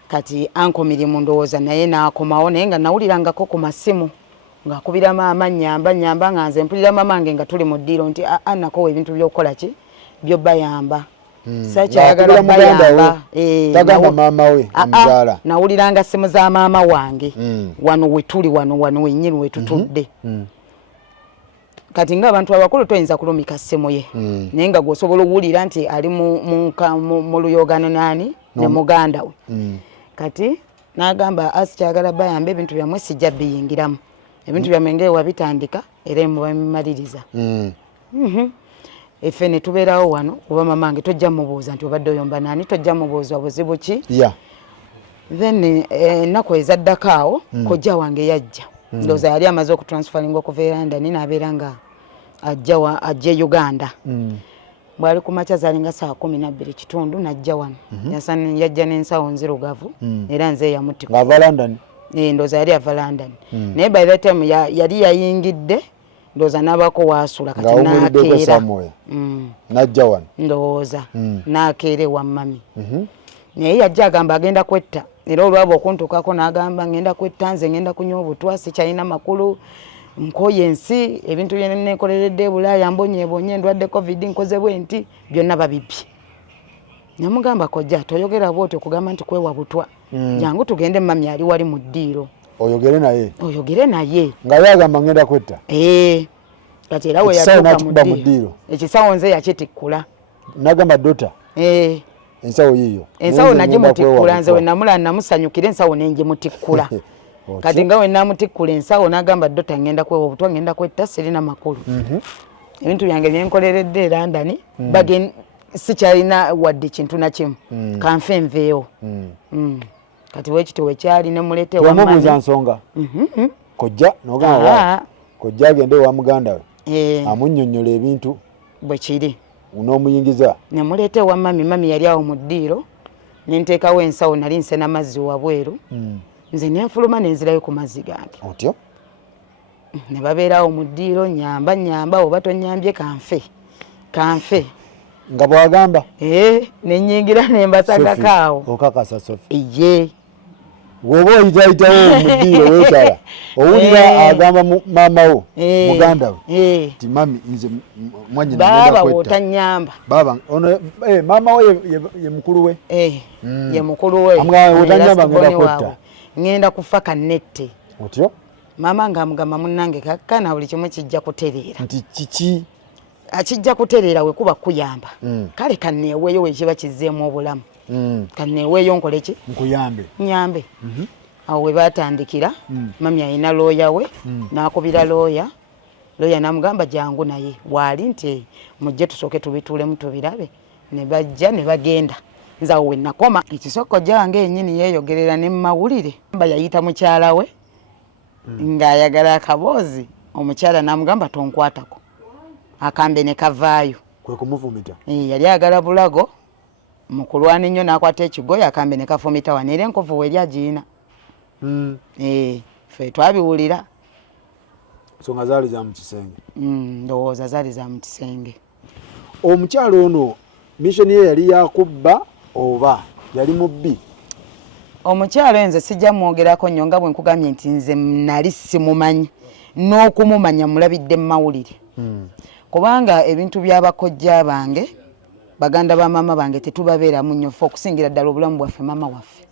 kati ankomirimu ndowooza naye naakomawo naye nga nawulirangako ku masimu ng'akubira maama nyamba nga nze mpulira mamange nga tuli mu ddiiro nti nakowa ebintu by'okukola ki byobayamba sakyayagala bayamba. Tagamba maama we amuzaala? Nawuliranga simu za maama wange wano wetuli wano wennyini wetutudde. Kati ng'abantu abakulu toyinza kulumika ssimu ye naye nga gw'osobola okuwulira nti ali mu luyoogano nani ne muganda we. Kati n'agamba asikyagala bayamba ebintu byammwe sijja biyingiramu ebintu byammwe ng'ewa bitandika era mubamaliriza. Effe ne tubeerawo wano kuba mamange tojja mubuuza nti obadde oyomba nani, tojja mubuuza buzibu ki. Then ennaku ezaddako awo kojja wange yajja ndowooza yali amaze okutransferinga okuva e London n'abeera nga ajja Uganda. Bwali ku makya zaalinga saa 12:30 najja wano yajja n'ensawo nzirugavu era nze yamutikula. Ng'ava London? Ndowooza yali ava London naye by the time yali yayingidde ndowooza n'abako waasula kati n'akeera najja wano ndowooza n'akeera ewa mami naye yajja agamba agenda kwetta era olwaba okuntuukako n'agamba ngenda kwetta nze ngenda kunywa obutwa sikyalina makulu nkoye ensi ebintu bye nekoleredde e Bulaaya mbonyeebonye ndwadde covid nkoze bwe nti byonna babibye. Namugamba kojja toyogera bw'otyo okugamba nti kwewa butwa jangu tugende mami ali wali mu ddiiro oyogere naye nga yagamba ngenda kwetta. Kati era we yatuuka mu ddiiro ekisawo nze yakitikkula nagamba dota ensawo yiyo ensawo nagimutikkula nze we namula namusanyukira ensawo nenjimutikkula. Kati nga we namutikkula ensawo n'agamba dota ngenda kwewa obutwa ngenda kwetta sirina makulu. Ebintu byange byenkoleredde e London sikyalina wadde kintu na kimu kanfe nveewo. Kati wekito wekyali ne mulete wa mami. Wamubuuza nsonga? Kojja n'ogamba kojja agende wa muganda we amunnyonnyola ebintu bwe kiri n'omuyingiza. Ne mulete wa mami yali awo mu ddiiro nenteekawo ensawo nali nsena mazzi wabweru nze nenfuluma nenzirayo ku mazzi gange. Otyo? Ne babeerawo mu ddiiro nyamba oba tonyambye kanfe. Nga bwagamba? Nenyingira nembasagako awo. Okakasa Sophie? Ye. Woba oyitayitawo mu ddiiro weetala owulira agamba maama wo muganda we ti mami nze mwanyina baba wotanyamba baba ono maama we ye mukulu we ye mukulu we wotanyamba ngenda kwetta ngenda kufa kanette. Otyo? Maama ng'amugamba munnange kakkana buli kimu kijja kutereera. Nti kiki? Akijja kutereera we kuba kuyamba. Kale kanneeweeyo we kiba kizzeemu obulamu. Kanneeweeyo nkole ki? Nyambe. Awo we baatandikira mami alina looya we n'akubira looya n'amugamba jangu naye waali nti mujje tusooke tubituulemu tubirabe. Ne bajja ne bagenda. Nze awo we nakoma ekisoko gyange yennyini yeeyogerera ne mawulire. Yayita mukyala we ng'ayagala akaboozi omukyala n'amugamba tonkwatako akambe ne kavaayo. Kwe kumufumita? Yali ayagala bulago mu kulwana ennyo n'akwata ekigoyo akambe ne kafumita wano era enkovu we eri agiina. Ffe twabiwulira. nsonga zaali za mu kisenge. Ndowooza zaali za mu kisenge. Omukyalo ono mission ye yali yakubba oba yali mubbi? Omukyalo nze sijja mwogerako nnyo nga bwe nkugambye nti nze nali simumanyi n'okumumanya mulabidde mu mawulire. Kubanga ebintu by'abakojja bange baganda ba mama bange tetubabeeramu nnyo ffe okusingira ddala obulamu bwaffe mama waffe.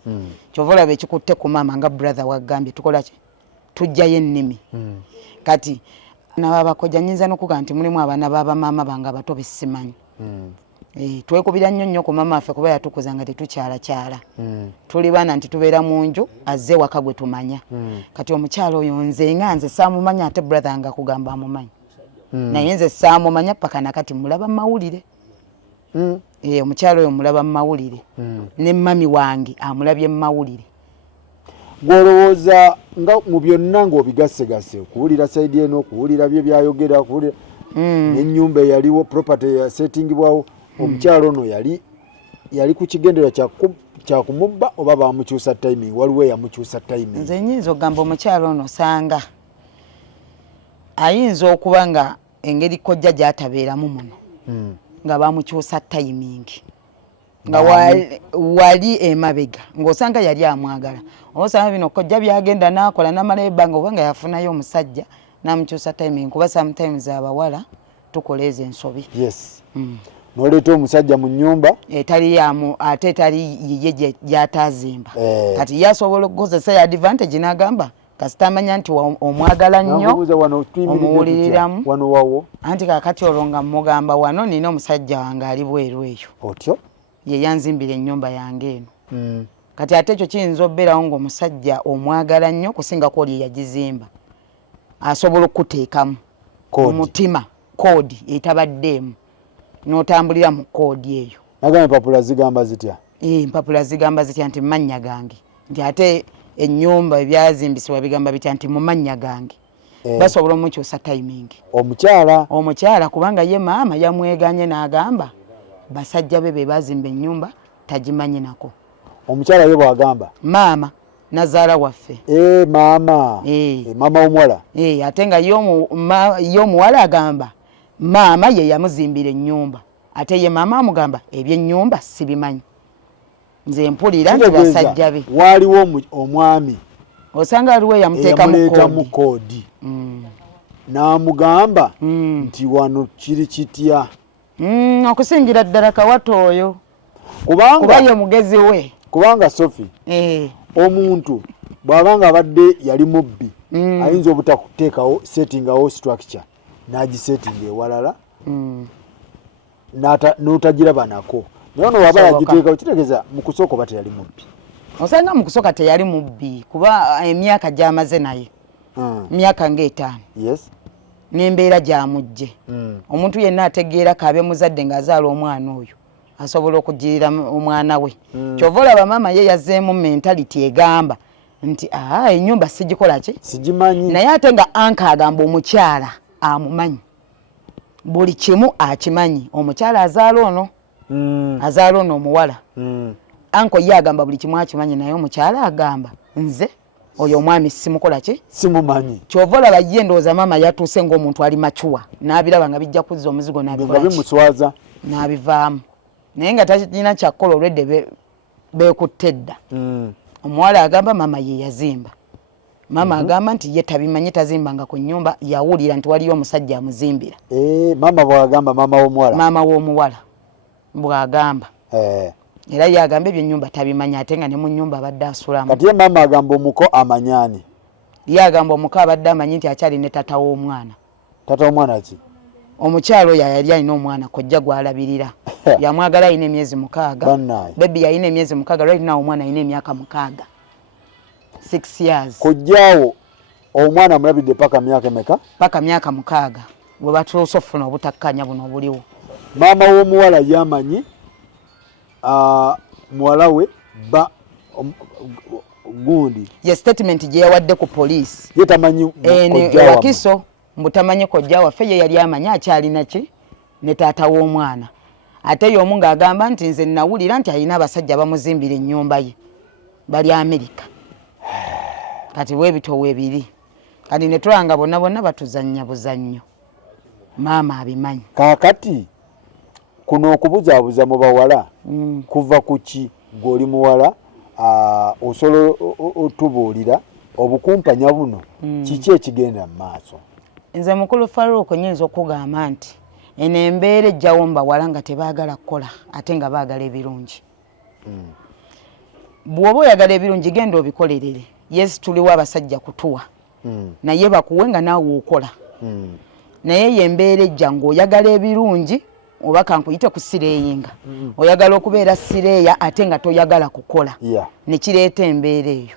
Kyova olaba ekikutte ku mama nga brother waggambye tukola ki? Tujjayo ennimi. Kati n'abakojja nnyinza n'okugamba nti mulimu abaana b'abamaama bange abato be simanyi. Twekubira nnyo ku mama waffe kuba yatukuza nga tetukyalakyala. Tuli baana nti tubeera mu nju azze waka gwe tumanya. Kati omukyalo oyo nze saamumanya ate brother nga kugamba amumanyi. Naye nze saamumanya paka nakati mulaba mu mawulire. Omukyalo oyo mulaba mu mawulire. Ne mami wange amulabye mu mawulire. Gwolowooza nga mu byonna ng'obigassegase okuwulira sayidi eno okuwulira bye byayogera okuwulira n'ennyumba eyaliwo property yasetingibwawo omukyalo ono yali ku kigendera kya kumubba oba bamukyusa timing waliwo eyamukyusa timing? Nze nnyinza okugamba omukyalo ono sanga ayinza okuba nga engeri kojja gy'atabeeramu muno nga bamukyusa timing nga wali emabega ng'osanga yali amwagala osanga bino kojja byagenda n'akola n'amala ebbanga oba nga yafunayo omusajja n'amukyusa timing kuba sometimes abawala tukola ezo ensobi. Yes. N'oleeta omusajja mu nnyumba ate etali yiye gy'ataazimba. Kati ye asobola okukozesa advantage n'agamba kasita amanya nti omwagala nnyo omuwuliriramu wano wawo anti kakati olwo nga mugamba wano nina omusajja wange ali bweru eyo otyo ye yanzimbira ennyumba yange eno. Kati ate ekyo kiyinza obbeerawo ng'omusajja omwagala nnyo kusinga kwoli yagizimba asobola okuteekamu omutima koodi etabaddeemu n'otambulira mu koodi eyo. Nagamba empapula zigamba zitya? Empapula zigamba zitya nti mannya gange nti ate ennyumba ebyazimbisibwa bigamba bitya nti mu mannya gange. Basobola omukyusa timing. Omukyala kubanga ye maama yamweganye n'agamba basajja be bazimba ennyumba tagimanyi nako. Omukyala ye bw'agamba? Maama nazaala waffe. Maama. Maama w'omuwala? Ate nga ye omuwala agamba maama ye yamuzimbira ennyumba ate ye maama amugamba eby'ennyumba sibimanyi. Nze mpulira nti basajja be. Waaliwo omwami osanga aliwo yamuteeka mu koodi n'amugamba nti wano kiri kitya. Okusingira ddala Kawato oyo kuba ye mugezi we. Kubanga Sophie omuntu bw'abanga abadde yali mubbi ayinza obutakuteekawo settingawo structure n'agisettinga ewalala n'otagiraba nako. Naye ono waba yagiteekawo kitegeeza mu kusooka oba teyali mubbi. Osanga mu kusooka teyali mubbi kuba emyaka gy'amaze naye myaka nga5. Yes. N'embeera gy'amugje. Omuntu yenna ategeera kaabe muzadde ng'azaala omwana oyo asobola okugirira omwana we. Kyova olaba maama ye yazzeemu mentality egamba nti ennyumba sigikola ki? Sigimanyi. Naye ate nga anka agamba omukyala amumanyi. Buli kimu akimanyi. Omukyala azaala ono. Azaala ono omuwala. Anko ye agamba buli kimu akimanyi naye omukyala agamba nze oyo omwami simukola ki? Simumanyi. Kyova olaba ye ndowooza maama yatuuse ng'omuntu ali macuwa n'abiraba nga bijja kuzza omuzigo n'abimuswaza n'abivaamu. Naye nga talina kyakkola olwedde beekutte dda. Omuwala agamba maama ye yazimba. Maama agamba nti ye tabimanyi tazimbanga ku nnyumba yawulira nti waliyo omusajja amuzimbira. Maama bw'agamba maama w'omuwala? Maama w'omuwala bw'agamba. Era ye agamba eby'ennyumba tabimanyi ate nga ne mu nnyumba abadde asulamu. Kati ye maama agamba omuko amanyani? Ye agamba omuko abadde amanyi nti akyali ne tata w'omwana. Tata w'omwana ki? Omukyalo oyo yali alina omwana kojja gw'alabirira. Yamwagala alina emyezi 6. Bebi yalina emyezi 6 right now omwana alina emyaka 6. 6 years. Kojjaawo omwana mulabidde paka myaka emeka? Paka myaka 6 bwe batuuse okufuna obutakkanya buno obuliwo. Maama w'omuwala yamanyi muwala we gundi. Ye statement gye yawadde ku police. Ye tamanyi kojjaawo. Wakiso mbutamanyi kojja waffe ye yali amanyi akyalina ki ne taata w'omwana. Ate y'omu ng'agamba nti nze nawulira nti alina abasajja bamuzimbira ennyumba ye bali Amerika. Kati weebito weebiri. kati ne tulanga bonna batuzannya buzannyo maama abimanyi. Kaakati kuno okubuzaabuza mu bawala kuva ku ki gw'oli muwala osobola otubuulira obukumpanya buno kiki ekigenda mu maaso? Nze mukulu Faruuko nnyinza okugamba nti eno embeera ejjawo mu bawala nga tebaagala kukola ate nga baagala ebirungi. Bw'oba oyagala ebirungi genda obikolerere. Yes, tuliwo abasajja kutuwa naye bakuwe nga naawe okola. Naye yembeera ejja ng'oyagala ebirungi oba kankuyite ku sireyinga oyagala okubeera sireeya ate nga toyagala kukola ne kireeta embeera eyo.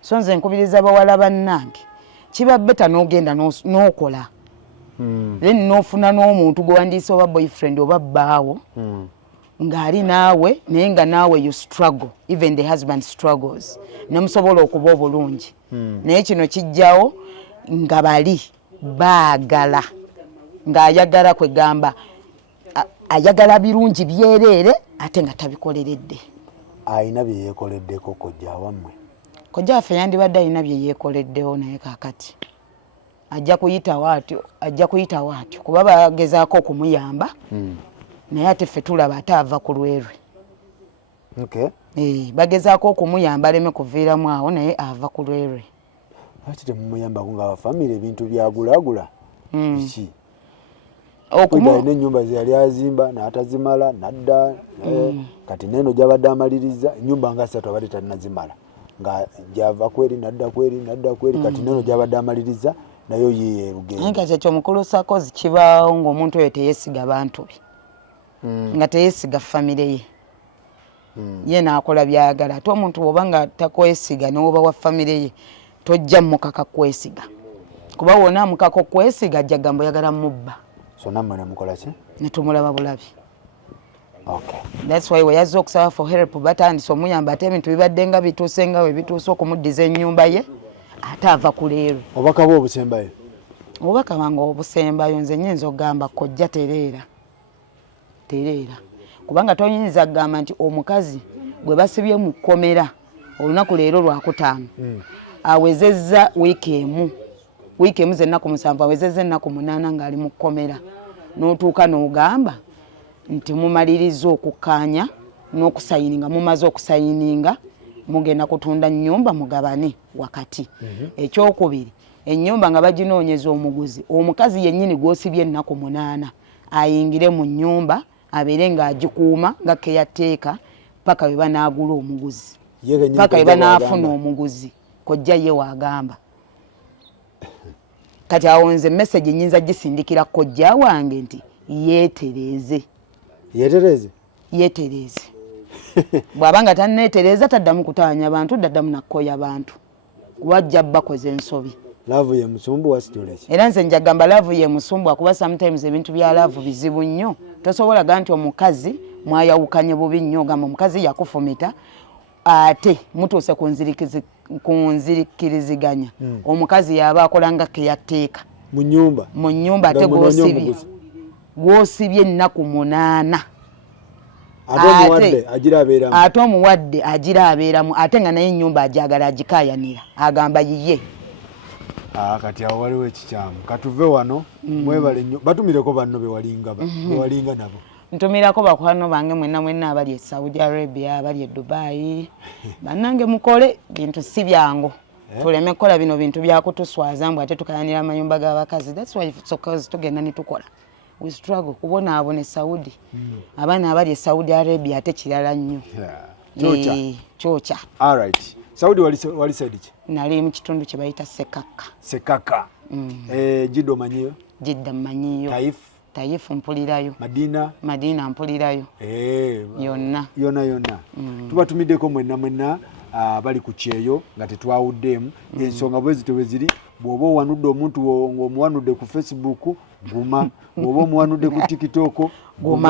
So nze nkubiriza bawala bannange kiba beta n'ogenda n'okola then n'ofuna n'omuntu gwe wandiise oba boyfriend oba bbaawo ng'ali naawe naye nga naawe you struggle, even the husband struggles, ne musobola okuba obulungi. Naye kino kijjawo nga bali baagala ng'ayagala kwegamba ayagala birungi byereere ate nga tabikoleredde. Ayina bye yeekoleddeko kojja wammwe? Kojja waffe yandibadde alina bye yeekoleddewo naye kaakati ajja kuyitawo atyo kuba bagezaako okumuyamba naye ate ffe tulaba ate ava ku lwerwe. Bagezaako okumuyamba aleme kuviiramu awo naye ava ku lwerwe. Lwaki temumuyambako ng'abafamire ebintu byagulaagula biki? Alina ennyumba ze yali azimba n'atazimala n'adda kati n'eno gy'abadde amaliriza ennyumba nga 3 abadde talinazimala nga gyava kweri n'adda kweri kati n'eno gy'abadde amaliriza nayo ye rugendo. Naye kati ekyo mukulu Sakozi kibaawo ng'omuntu oyo teyeesiga bantu be nga teyeesiga famire ye ye n'akola byayagala. Ate omuntu bw'oba nga takwesiga n'oba wa famire ye tojja mukaka kwesiga kuba wona amukaka okwesiga ajja gamba oyagala mubba. So nammwe nemukola ki? Ne tumulaba bulabi. That's why we yazze okusaba for help batandise omuyamba ate ebintu bibadde nga bituuse nga we bituuse okumuddiza ennyumba ye ate ava ku leero. Obubaka bwe obusembayo? Obubaka bwange obusembayo nze nnyinza okugamba kojja tereera kubanga toyinza kugamba nti omukazi gwe basibye mu kkomera olunaku leero lwakutaano awezezza wiiki emu z'ennaku 7 awezezza ennaku 8 ng'ali mu kkomera n'otuuka n'ogamba nti mumaliriza okukkaanya n'okusayininga mumaze okusayininga mugenda kutunda nnyumba mugabane wakati. Ekyokubiri ennyumba nga baginoonyeza omuguzi omukazi yennyini gw'osibye ennaku 8 ayingire mu nnyumba abeere ng'agikuuma nga keyateeka paka we banaagula omuguzi paka we banaafuna omuguzi kojja ye waagamba. Kati awo nze message nyinza gisindikira kojja wange nti yeetereze bw'aba nga tanneetereza taddamu kutaanya bantu daddamu nakkoya bantu kuba ajja bakoze ensobi. Love ye musumbu wa storage. Era nze njagamba love ye musumbu kuba sometimes ebintu bya love bizibu nnyo. Tosobola ganti omukazi mwayawukanye bubi nnyo gamba omukazi yakufumita ate mutuuse kunzirikiriziganya omukazi yaba akola nga keyateeka mu nnyumba ate gw'osibye ennaku 8 ate omuwadde agira abeeramu ate nga naye ennyumba ajagala agikaayanira agamba yiye. Kati awo waliwo ekikyamu katuve wano mwebale nnyo batumireko banno bewalinga nabo. Ntumirako bakwano bange mwenna abali e Saudi Arabia abali e Dubai bannange mukole bintu si byangu tuleme kukola bino bintu byakutuswaza mbw ate tukayanira amayumba g'abakazi. That's why tugenda nitukola we struggle kubonaabona e Saudi abaana abali e Saudi Arabia ate kirala nnyo kyocha. Alright, Saudi wali saidi ki? Nali mu kitundu kye bayita Sekaka. Jiddo manyiyo? Jidda manyiyo. Taifu mpulirayo. Madina mpulirayo. Yonna. Tubatumiddeko mwenna bali ku kyeyo nga tetwawuddemu ensonga bwe zito bwe ziri. Bw'oba owanudde omuntu ng'omuwanudde ku Facebook guma, bw'oba omuwanudde ku TikTok guma.